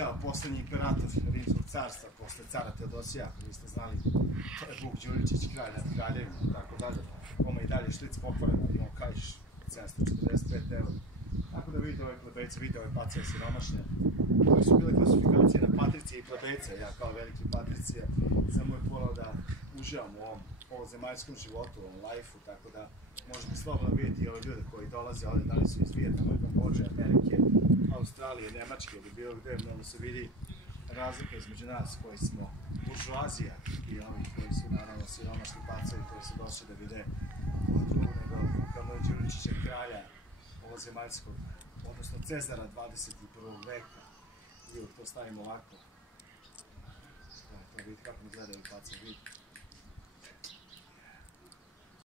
Evo, poslednji imperator Rimskog carstva, posle cara Teodosija, ako niste znali, to je Vuk Đuričić, kralj nad kraljevima, tako dalje. Oma i dalje šlic pokvaren, imao kajš 745 eura. Tako da vidite ove plebejce, vidite ove pacije siromašne, koje su bile klasifikacije na patricije i plebejce. Ja kao veliki patricija samo je volao da uživam u ovom zemaljskom životu, u ovom lajfu, tako da možete slobodno vidjeti ove ljude koji dolaze ovde, da li su iz Vijetnama, Kambođe, Amerike, Australije, Nemačke ili bilo gde, mnogo se vidi razlika između nas koji smo buržoazija i ovih koji su naravno siromašni pacovi koji su došli da vide od drugog nego Vuka Đuričića, kralja ovozemaljskog, odnosno Cezara 21. veka. I uvijek to stavimo ovako. To vidite kako mi gledaju pacovi, vidite.